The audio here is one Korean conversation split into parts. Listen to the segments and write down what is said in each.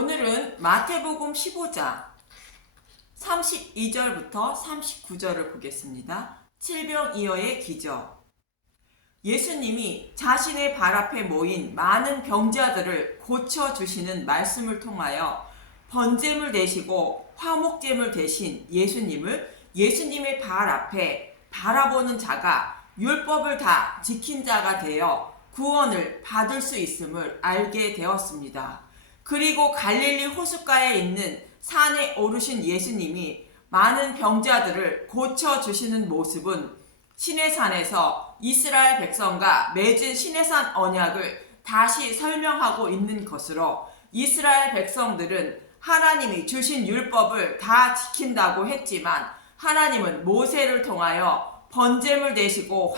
오늘은 마태복음 15장 32절부터 39절을 보겠습니다. 칠병이어의 기적. 예수님이 자신의 발 앞에 모인 많은 병자들을 고쳐주시는 말씀을 통하여 번제물 되시고 화목제물 되신 예수님의 발 앞에 바라보는 자가 율법을 다 지킨 자가 되어 구원을 받을 수 있음을 알게 되었습니다. 그리고 갈릴리 호숫가에 있는 산에 오르신 예수님이 많은 병자들을 고쳐주시는 모습은 시내산에서 이스라엘 백성과 맺은 시내산 언약을 다시 설명하고 있는 것으로, 이스라엘 백성들은 하나님이 주신 율법을 다 지킨다고 했지만 하나님은 모세를 통하여 번제물 되시고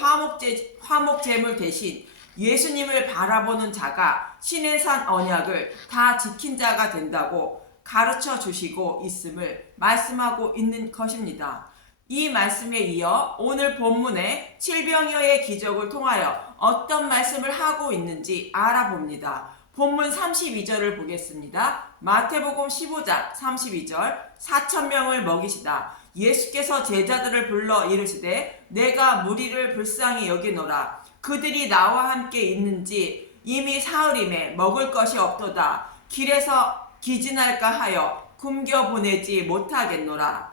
화목제물 대신 예수님을 바라보는 자가 시내산 언약을 다 지킨 자가 된다고 가르쳐 주시고 있음을 말씀하고 있는 것입니다. 이 말씀에 이어 오늘 본문의 칠병이어의 기적을 통하여 어떤 말씀을 하고 있는지 알아봅니다. 본문 32절을 보겠습니다. 마태복음 15장 32절. 4,000명을 먹이시다 예수께서 제자들을 불러 이르시되 내가 무리를 불쌍히 여기노라. 그들이 나와 함께 있는지 이미 사흘임에 먹을 것이 없도다. 길에서 기진할까 하여 굶겨 보내지 못하겠노라.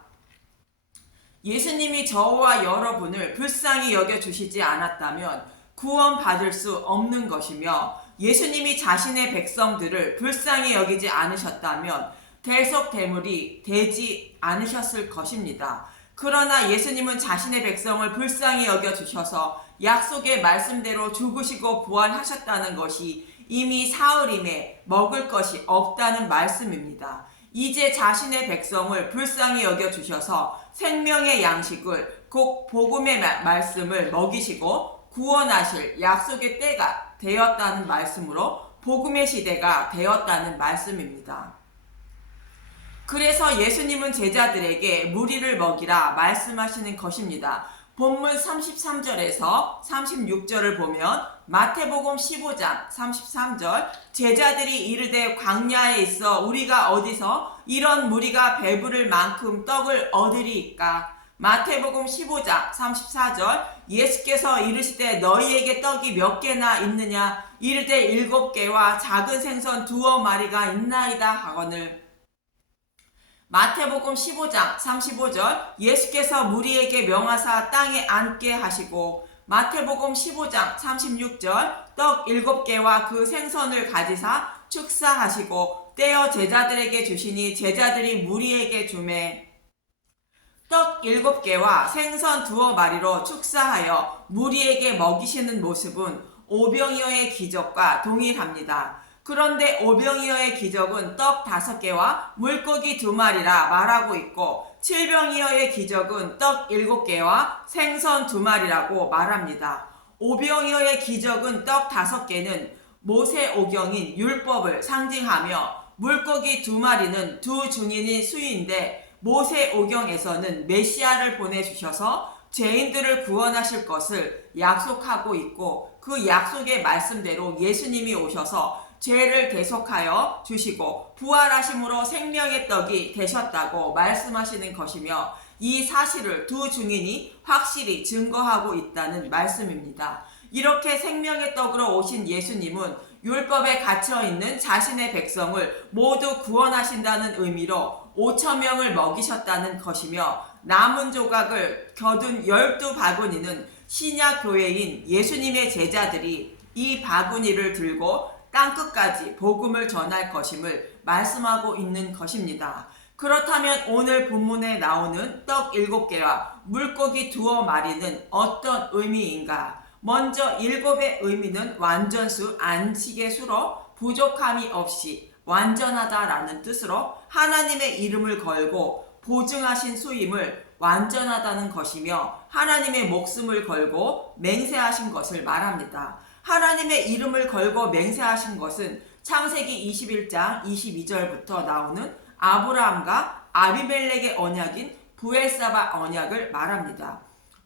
예수님이 저와 여러분을 불쌍히 여겨주시지 않았다면 구원받을 수 없는 것이며, 예수님이 자신의 백성들을 불쌍히 여기지 않으셨다면 대속되물이 되지 않으셨을 것입니다. 그러나 예수님은 자신의 백성을 불쌍히 여겨주셔서 약속의 말씀대로 죽으시고 부활하셨다는 것이 이미 사흘임에 먹을 것이 없다는 말씀입니다. 이제 자신의 백성을 불쌍히 여겨주셔서 생명의 양식을, 곧 복음의 말씀을 먹이시고 구원하실 약속의 때가 되었다는 말씀으로 복음의 시대가 되었다는 말씀입니다. 그래서 예수님은 제자들에게 무리를 먹이라 말씀하시는 것입니다. 본문 33절에서 36절을 보면 마태복음 15장 33절. 제자들이 이르되 광야에 있어 우리가 어디서 이런 무리가 배부를 만큼 떡을 얻으리이까. 마태복음 15장 34절. 예수께서 이르시되 너희에게 떡이 몇 개나 있느냐. 이르되 7개와 작은 생선 2마리가 있나이다 하거늘. 마태복음 15장 35절. 예수께서 무리에게 명하사 땅에 앉게 하시고. 마태복음 15장 36절. 떡 7개와 그 생선을 가지사 축사하시고 떼어 제자들에게 주시니 제자들이 무리에게 주매. 떡 7개와 생선 2마리로 축사하여 무리에게 먹이시는 모습은 오병이어의 기적과 동일합니다. 그런데 오병이어의 기적은 떡 5개와 물고기 2마리라 말하고 있고, 칠병이어의 기적은 떡 7개와 생선 2마리라고 말합니다. 오병이어의 기적은 떡 5개는 모세오경인 율법을 상징하며, 물고기 2마리는 두 증인인 수인데, 모세오경에서는 메시아를 보내주셔서 죄인들을 구원하실 것을 약속하고 있고, 그 약속의 말씀대로 예수님이 오셔서 죄를 대속하여 주시고 부활하심으로 생명의 떡이 되셨다고 말씀하시는 것이며, 이 사실을 두 증인이 확실히 증거하고 있다는 말씀입니다. 이렇게 생명의 떡으로 오신 예수님은 율법에 갇혀있는 자신의 백성을 모두 구원하신다는 의미로 5,000명을 먹이셨다는 것이며, 남은 조각을 겨둔 12바구니는 신약 교회인 예수님의 제자들이 이 바구니를 들고 땅끝까지 복음을 전할 것임을 말씀하고 있는 것입니다. 그렇다면 오늘 본문에 나오는 떡 7개와 물고기 2마리는 어떤 의미인가? 먼저 7의 의미는 완전수, 안식의 수로 부족함이 없이 완전하다라는 뜻으로 하나님의 이름을 걸고 보증하신 수임을 완전하다는 것이며, 하나님의 목숨을 걸고 맹세하신 것을 말합니다. 하나님의 이름을 걸고 맹세하신 것은 창세기 21장 22절부터 나오는 아브라함과 아비멜렉의 언약인 부엘세바 언약을 말합니다.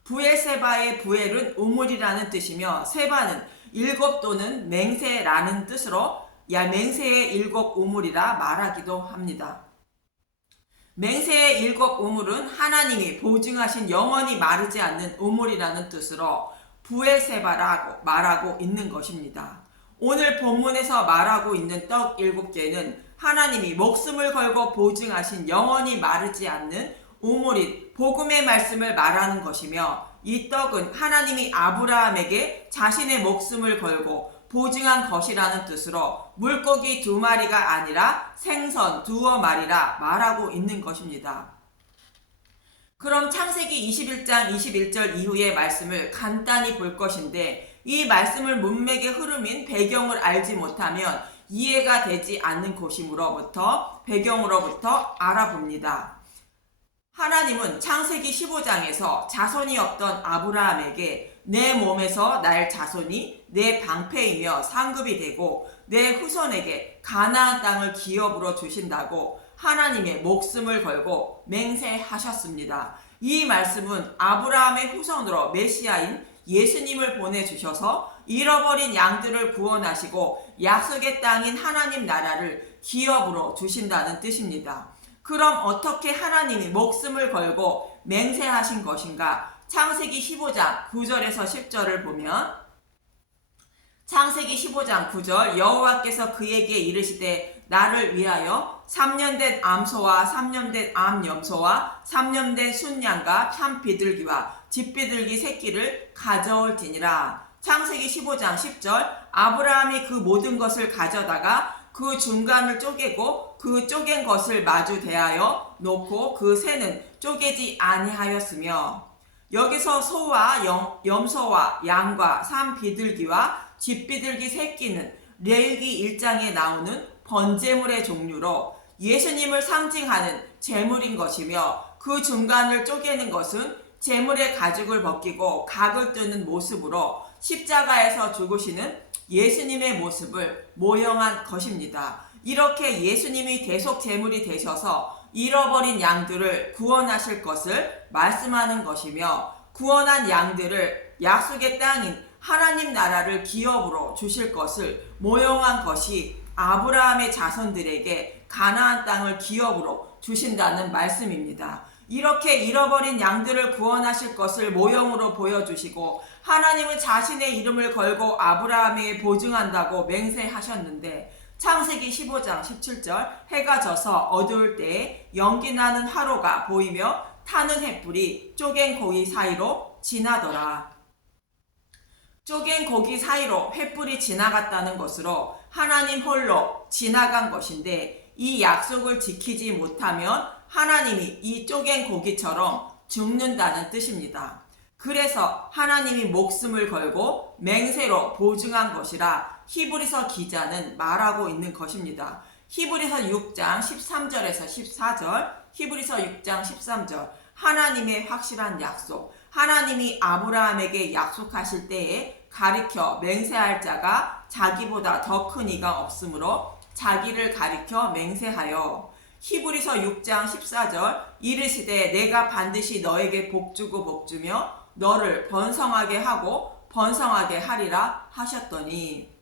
부엘세바의 부엘은 우물이라는 뜻이며 세바는 7 또는 맹세라는 뜻으로 맹세의 7 우물이라 말하기도 합니다. 맹세의 7 우물은 하나님이 보증하신 영원히 마르지 않는 우물이라는 뜻으로 부엘세바라고 말하고 있는 것입니다. 오늘 본문에서 말하고 있는 떡 7개는 하나님이 목숨을 걸고 보증하신 영원히 마르지 않는 우물인 복음의 말씀을 말하는 것이며, 이 떡은 하나님이 아브라함에게 자신의 목숨을 걸고 보증한 것이라는 뜻으로 물고기 2마리가 아니라 생선 2마리라 말하고 있는 것입니다. 그럼 창세기 21장 21절 이후의 말씀을 간단히 볼 것인데, 이 말씀을 문맥의 흐름인 배경을 알지 못하면 이해가 되지 않는 배경으로부터 알아봅니다. 하나님은 창세기 15장에서 자손이 없던 아브라함에게 내 몸에서 날 자손이 내 방패이며 상급이 되고 내 후손에게 가나안 땅을 기업으로 주신다고 하나님의 목숨을 걸고 맹세하셨습니다. 이 말씀은 아브라함의 후손으로 메시아인 예수님을 보내주셔서 잃어버린 양들을 구원하시고 약속의 땅인 하나님 나라를 기업으로 주신다는 뜻입니다. 그럼 어떻게 하나님이 목숨을 걸고 맹세하신 것인가? 창세기 15장 9절에서 10절을 보면, 창세기 15장 9절, 여호와께서 그에게 이르시되 나를 위하여 3년 된 암소와 3년 된 암염소와 3년 된 순양과 샴비둘기와 집비둘기 새끼를 가져올지니라. 창세기 15장 10절, 아브라함이 그 모든 것을 가져다가 그 중간을 쪼개고 그 쪼갠 것을 마주 대하여 놓고 그 새는 쪼개지 아니하였으며, 여기서 소와 염소와 양과 산비둘기와 집비둘기 새끼는 레위기 1장에 나오는 번제물의 종류로 예수님을 상징하는 제물인 것이며, 그 중간을 쪼개는 것은 제물의 가죽을 벗기고 각을 뜨는 모습으로 십자가에서 죽으시는 예수님의 모습을 모형한 것입니다. 이렇게 예수님이 대속 제물이 되셔서 잃어버린 양들을 구원하실 것을 말씀하는 것이며, 구원한 양들을 약속의 땅인 하나님 나라를 기업으로 주실 것을 모형한 것이 아브라함의 자손들에게 가나안 땅을 기업으로 주신다는 말씀입니다. 이렇게 잃어버린 양들을 구원하실 것을 모형으로 보여주시고, 하나님은 자신의 이름을 걸고 아브라함에게 보증한다고 맹세하셨는데, 창세기 15장 17절, 해가 져서 어두울 때에 연기나는 화로가 보이며 타는 횃불이 쪼갠 고기 사이로 지나더라. 쪼갠 고기 사이로 횃불이 지나갔다는 것으로 하나님 홀로 지나간 것인데, 이 약속을 지키지 못하면 하나님이 이 쪼갠 고기처럼 죽는다는 뜻입니다. 그래서 하나님이 목숨을 걸고 맹세로 보증한 것이라 히브리서 기자는 말하고 있는 것입니다. 히브리서 6장 13절에서 14절, 히브리서 6장 13절, 하나님의 확실한 약속, 하나님이 아브라함에게 약속하실 때에 가리켜 맹세할 자가 자기보다 더 큰 이가 없으므로 자기를 가리켜 맹세하여, 히브리서 6장 14절, 이르시되 내가 반드시 너에게 복주고 복주며 너를 번성하게 하고 번성하게 하리라 하셨더니,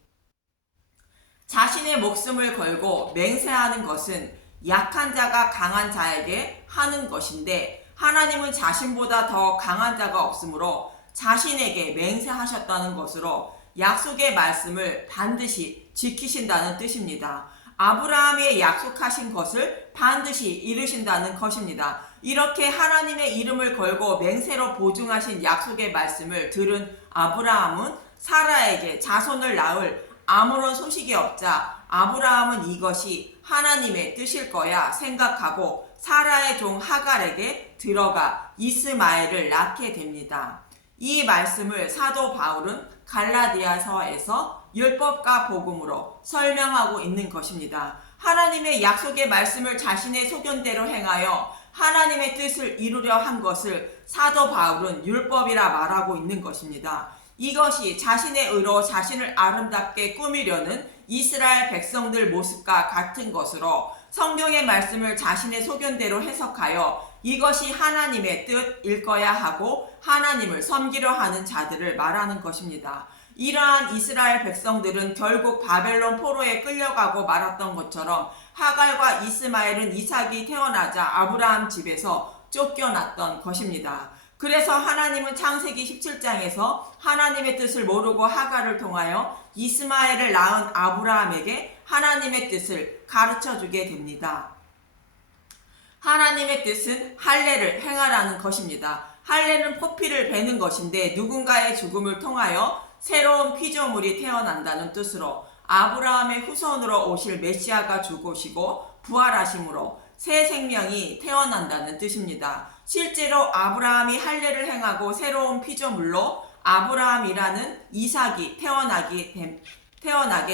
자신의 목숨을 걸고 맹세하는 것은 약한 자가 강한 자에게 하는 것인데, 하나님은 자신보다 더 강한 자가 없으므로 자신에게 맹세하셨다는 것으로 약속의 말씀을 반드시 지키신다는 뜻입니다. 아브라함이 약속하신 것을 반드시 이루신다는 것입니다. 이렇게 하나님의 이름을 걸고 맹세로 보증하신 약속의 말씀을 들은 아브라함은 사라에게 자손을 낳을 아무런 소식이 없자 아브라함은 이것이 하나님의 뜻일 거야 생각하고 사라의 종 하갈에게 들어가 이스마엘을 낳게 됩니다. 이 말씀을 사도 바울은 갈라디아서에서 율법과 복음으로 설명하고 있는 것입니다. 하나님의 약속의 말씀을 자신의 소견대로 행하여 하나님의 뜻을 이루려 한 것을 사도 바울은 율법이라 말하고 있는 것입니다. 이것이 자신의 의로 자신을 아름답게 꾸미려는 이스라엘 백성들 모습과 같은 것으로 성경의 말씀을 자신의 소견대로 해석하여 이것이 하나님의 뜻일 거야 하고 하나님을 섬기려 하는 자들을 말하는 것입니다. 이러한 이스라엘 백성들은 결국 바벨론 포로에 끌려가고 말았던 것처럼 하갈과 이스마엘은 이삭이 태어나자 아브라함 집에서 쫓겨났던 것입니다. 그래서 하나님은 창세기 17장에서 하나님의 뜻을 모르고 하갈을 통하여 이스마엘을 낳은 아브라함에게 하나님의 뜻을 가르쳐 주게 됩니다. 하나님의 뜻은 할례를 행하라는 것입니다. 할례는 포피를 베는 것인데 누군가의 죽음을 통하여 새로운 피조물이 태어난다는 뜻으로 아브라함의 후손으로 오실 메시아가 죽으시고 부활하심으로 새 생명이 태어난다는 뜻입니다. 실제로 아브라함이 할례를 행하고 새로운 피조물로 아브라함이라는 이삭이 태어나게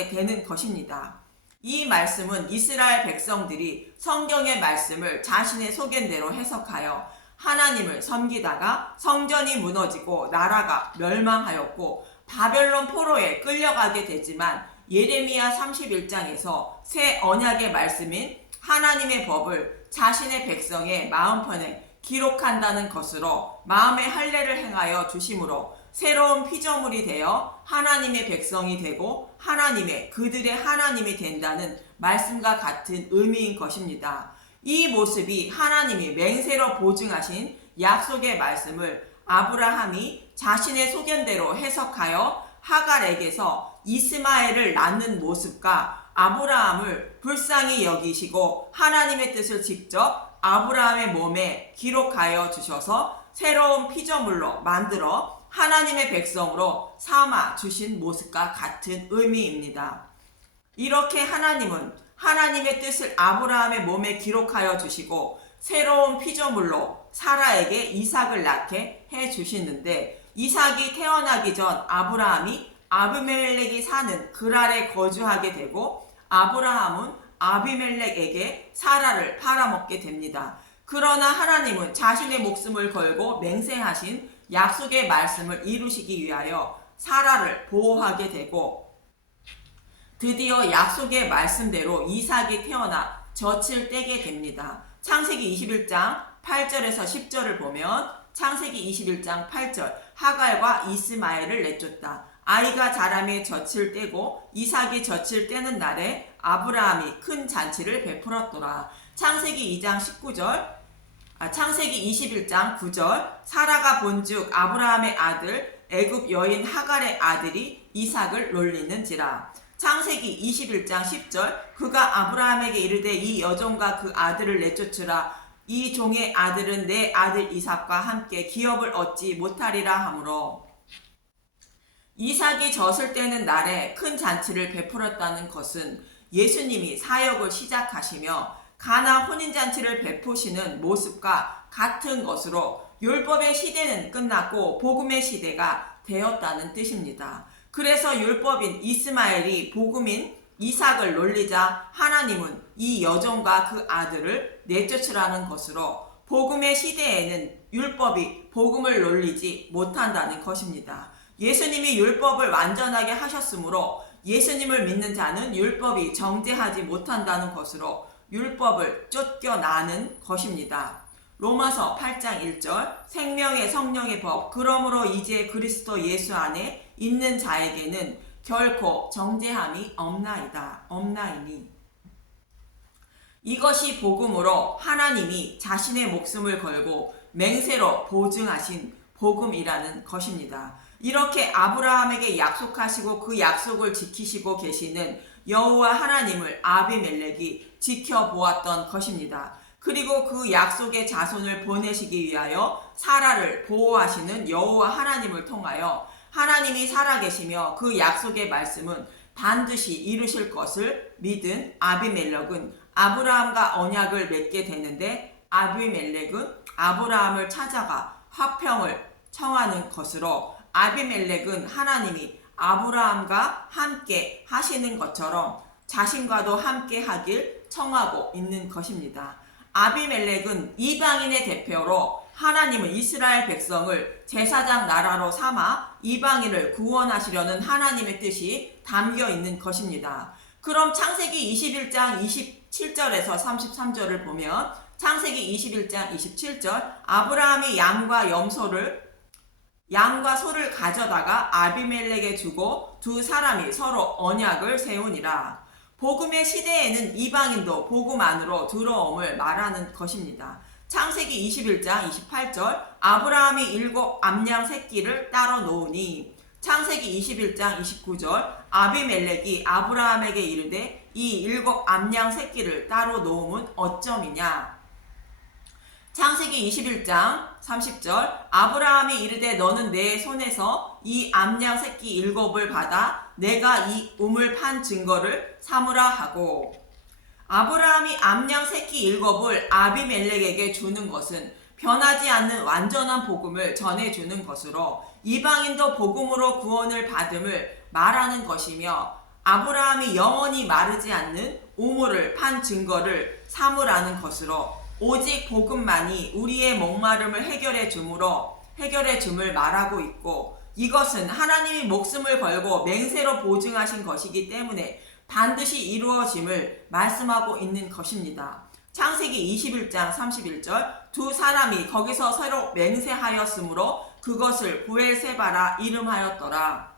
되는 것입니다. 이 말씀은 이스라엘 백성들이 성경의 말씀을 자신의 소견대로 해석하여 하나님을 섬기다가 성전이 무너지고 나라가 멸망하였고 바벨론 포로에 끌려가게 되지만 예레미야 31장에서 새 언약의 말씀인 하나님의 법을 자신의 백성의 마음편에 기록한다는 것으로 마음의 할례를 행하여 주심으로 새로운 피조물이 되어 하나님의 백성이 되고 그들의 하나님이 된다는 말씀과 같은 의미인 것입니다. 이 모습이 하나님이 맹세로 보증하신 약속의 말씀을 아브라함이 자신의 소견대로 해석하여 하갈에게서 이스마엘을 낳는 모습과 아브라함을 불쌍히 여기시고 하나님의 뜻을 직접 아브라함의 몸에 기록하여 주셔서 새로운 피조물로 만들어 하나님의 백성으로 삼아 주신 모습과 같은 의미입니다. 이렇게 하나님은 하나님의 뜻을 아브라함의 몸에 기록하여 주시고 새로운 피조물로 사라에게 이삭을 낳게 해 주시는데 이삭이 태어나기 전 아브라함이 아비멜렉이 사는 그랄에 거주하게 되고 아브라함은 아비멜렉에게 사라를 팔아먹게 됩니다. 그러나 하나님은 자신의 목숨을 걸고 맹세하신 약속의 말씀을 이루시기 위하여 사라를 보호하게 되고 드디어 약속의 말씀대로 이삭이 태어나 젖을 떼게 됩니다. 창세기 21장 8절에서 10절을 보면 창세기 21장 8절 하갈과 이스마엘을 내쫓다. 아이가 자라매 젖을 떼고 이삭이 젖을 떼는 날에 아브라함이 큰 잔치를 베풀었더라. 창세기 21장 9절 사라가 본즉 아브라함의 아들 애굽 여인 하갈의 아들이 이삭을 놀리는지라. 창세기 21장 10절 그가 아브라함에게 이르되 이 여종과 그 아들을 내쫓으라. 이 종의 아들은 내 아들 이삭과 함께 기업을 얻지 못하리라 하므로 이삭이 젖을 떼는 날에 큰 잔치를 베풀었다는 것은 예수님이 사역을 시작하시며 가나 혼인잔치를 베푸시는 모습과 같은 것으로 율법의 시대는 끝났고 복음의 시대가 되었다는 뜻입니다. 그래서 율법인 이스마엘이 복음인 이삭을 놀리자 하나님은 이 여종과 그 아들을 내쫓으라는 것으로 복음의 시대에는 율법이 복음을 놀리지 못한다는 것입니다. 예수님이 율법을 완전하게 하셨으므로 예수님을 믿는 자는 율법이 정죄하지 못한다는 것으로 율법을 쫓겨나는 것입니다. 로마서 8장 1절 생명의 성령의 법 그러므로 이제 그리스도 예수 안에 있는 자에게는 결코 정죄함이 없나이니 이것이 복음으로 하나님이 자신의 목숨을 걸고 맹세로 보증하신 복음이라는 것입니다. 이렇게 아브라함에게 약속하시고 그 약속을 지키시고 계시는 여호와 하나님을 아비멜렉이 지켜보았던 것입니다. 그리고 그 약속의 자손을 보내시기 위하여 사라를 보호하시는 여호와 하나님을 통하여 하나님이 살아계시며 그 약속의 말씀은 반드시 이루실 것을 믿은 아비멜렉은 아브라함과 언약을 맺게 되는데 아비멜렉은 아브라함을 찾아가 화평을 청하는 것으로 아비멜렉은 하나님이 아브라함과 함께 하시는 것처럼 자신과도 함께 하길 청하고 있는 것입니다. 아비멜렉은 이방인의 대표로 하나님은 이스라엘 백성을 제사장 나라로 삼아 이방인을 구원하시려는 하나님의 뜻이 담겨 있는 것입니다. 그럼 창세기 21장 27절에서 33절을 보면 창세기 21장 27절 아브라함이 양과 염소를 양과 소를 가져다가 아비멜렉에 주고 두 사람이 서로 언약을 세우니라. 복음의 시대에는 이방인도 복음 안으로 들어옴을 말하는 것입니다. 창세기 21장 28절 아브라함이 7 암양 새끼를 따로 놓으니, 창세기 21장 29절 아비멜렉이 아브라함에게 이르되 이 7 암양 새끼를 따로 놓음은 어점이냐. 창세기 21장 30절 아브라함이 이르되 너는 내 손에서 이 암양 새끼 7을 받아 내가 이 우물 판 증거를 삼으라 하고, 아브라함이 암양 새끼 7을 아비멜렉에게 주는 것은 변하지 않는 완전한 복음을 전해주는 것으로 이방인도 복음으로 구원을 받음을 말하는 것이며, 아브라함이 영원히 마르지 않는 우물을 판 증거를 삼으라는 것으로 오직 복음만이 우리의 목마름을 해결해 줌을 말하고 있고, 이것은 하나님이 목숨을 걸고 맹세로 보증하신 것이기 때문에 반드시 이루어짐을 말씀하고 있는 것입니다. 창세기 21장 31절 두 사람이 거기서 서로 맹세하였으므로 그것을 부엘세바라 이름하였더라.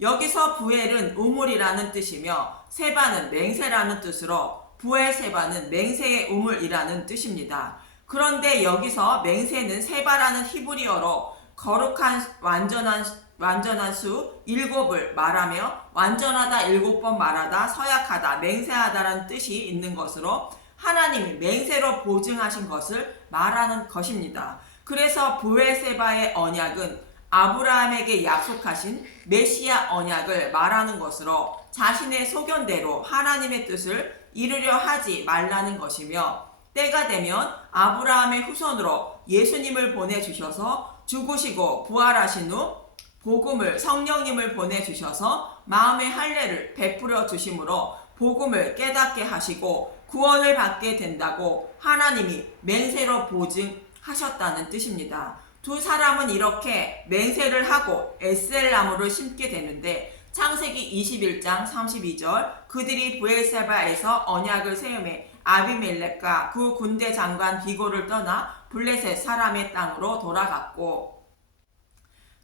여기서 부엘은 우물이라는 뜻이며 세바는 맹세라는 뜻으로 부엘세바는 맹세의 우물이라는 뜻입니다. 그런데 여기서 맹세는 세바라는 히브리어로 거룩한 완전한 수 7을 말하며 완전하다 7번 말하다 서약하다 맹세하다라는 뜻이 있는 것으로 하나님이 맹세로 보증하신 것을 말하는 것입니다. 그래서 부엘세바의 언약은 아브라함에게 약속하신 메시아 언약을 말하는 것으로 자신의 소견대로 하나님의 뜻을 이루려 하지 말라는 것이며, 때가 되면 아브라함의 후손으로 예수님을 보내주셔서 죽으시고 부활하신 후 복음을 성령님을 보내주셔서 마음의 할례를 베풀어 주심으로 복음을 깨닫게 하시고 구원을 받게 된다고 하나님이 맹세로 보증하셨다는 뜻입니다. 두 사람은 이렇게 맹세를 하고 에셀나무를 심게 되는데, 창세기 21장 32절 그들이 부엘세바에서 언약을 세우매 아비멜렉과 그 군대 장관 비고를 떠나 블레셋 사람의 땅으로 돌아갔고,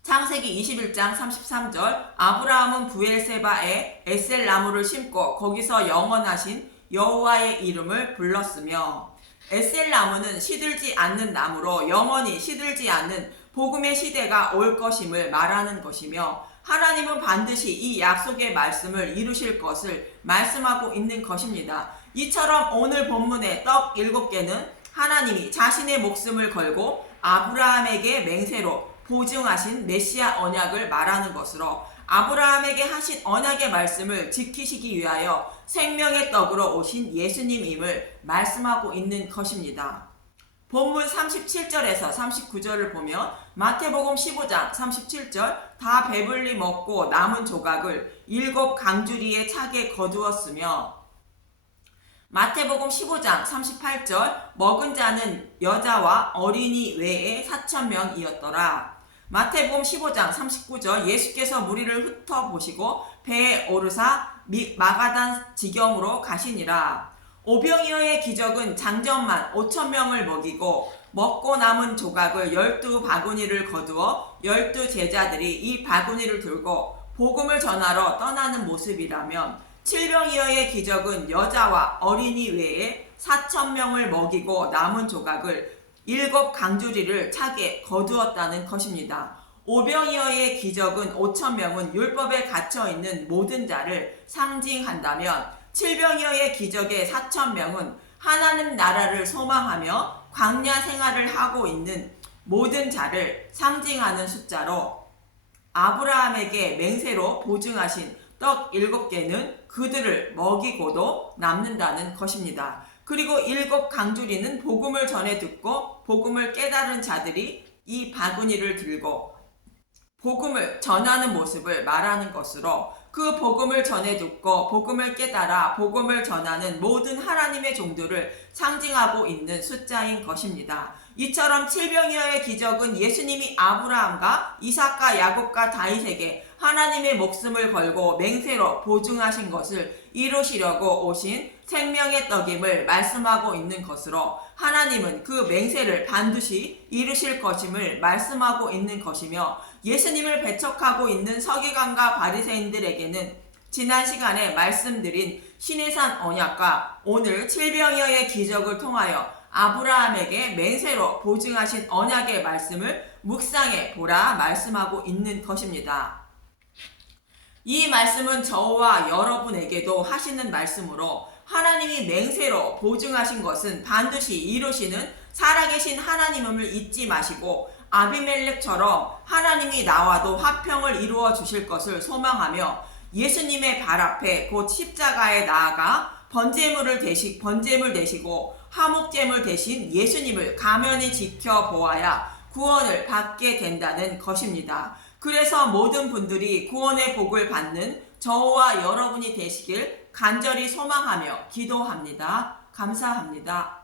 창세기 21장 33절 아브라함은 부엘세바에 에셀나무를 심고 거기서 영원하신 여호와의 이름을 불렀으며, 에셀나무는 시들지 않는 나무로 영원히 시들지 않는 복음의 시대가 올 것임을 말하는 것이며, 하나님은 반드시 이 약속의 말씀을 이루실 것을 말씀하고 있는 것입니다. 이처럼 오늘 본문의 떡 7개는 하나님이 자신의 목숨을 걸고 아브라함에게 맹세로 보증하신 메시아 언약을 말하는 것으로 아브라함에게 하신 언약의 말씀을 지키시기 위하여 생명의 떡으로 오신 예수님임을 말씀하고 있는 것입니다. 본문 37절에서 39절을 보면 마태복음 15장 37절 다 배불리 먹고 남은 조각을 7 강주리에 차게 거두었으며, 마태복음 15장 38절 먹은 자는 여자와 어린이 외에 4,000명이었더라. 마태복음 15장 39절 예수께서 무리를 흩어보시고 배에 오르사 마가단 지경으로 가시니라. 오병이어의 기적은 장정만 5,000명을 먹고 남은 조각을 12바구니를 거두어 12제자들이 이 바구니를 들고 복음을 전하러 떠나는 모습이라면, 칠병이어의 기적은 여자와 어린이 외에 4,000명을 먹이고 남은 조각을 7 강주리를 차게 거두었다는 것입니다. 오병이어의 기적은 5,000명은 율법에 갇혀있는 모든 자를 상징한다면, 칠병이어의 기적의 4,000명은 하나님 나라를 소망하며 광야 생활을 하고 있는 모든 자를 상징하는 숫자로 아브라함에게 맹세로 보증하신 떡 7개는 그들을 먹이고도 남는다는 것입니다. 그리고 7 강주리는 복음을 전해 듣고 복음을 깨달은 자들이 이 바구니를 들고 복음을 전하는 모습을 말하는 것으로, 그 복음을 전해 듣고 복음을 깨달아 복음을 전하는 모든 하나님의 종들을 상징하고 있는 숫자인 것입니다. 이처럼 칠병이어의 기적은 예수님이 아브라함과 이삭과 야곱과 다윗에게 하나님의 목숨을 걸고 맹세로 보증하신 것을 이루시려고 오신 생명의 떡임을 말씀하고 있는 것으로 하나님은 그 맹세를 반드시 이루실 것임을 말씀하고 있는 것이며 예수님을 배척하고 있는 서기관과 바리새인들에게는 지난 시간에 말씀드린 시내산 언약과 오늘 7병이어의 기적을 통하여 아브라함에게 맹세로 보증하신 언약의 말씀을 묵상해 보라 말씀하고 있는 것입니다. 이 말씀은 저와 여러분에게도 하시는 말씀으로 하나님이 맹세로 보증하신 것은 반드시 이루시는 살아계신 하나님임을 잊지 마시고 아비멜렉처럼 하나님이 나와도 화평을 이루어 주실 것을 소망하며 예수님의 발 앞에 곧 십자가에 나아가 번제물 대시고 화목제물 대신 예수님을 가면히 지켜보아야 구원을 받게 된다는 것입니다. 그래서 모든 분들이 구원의 복을 받는 저와 여러분이 되시길 간절히 소망하며 기도합니다. 감사합니다.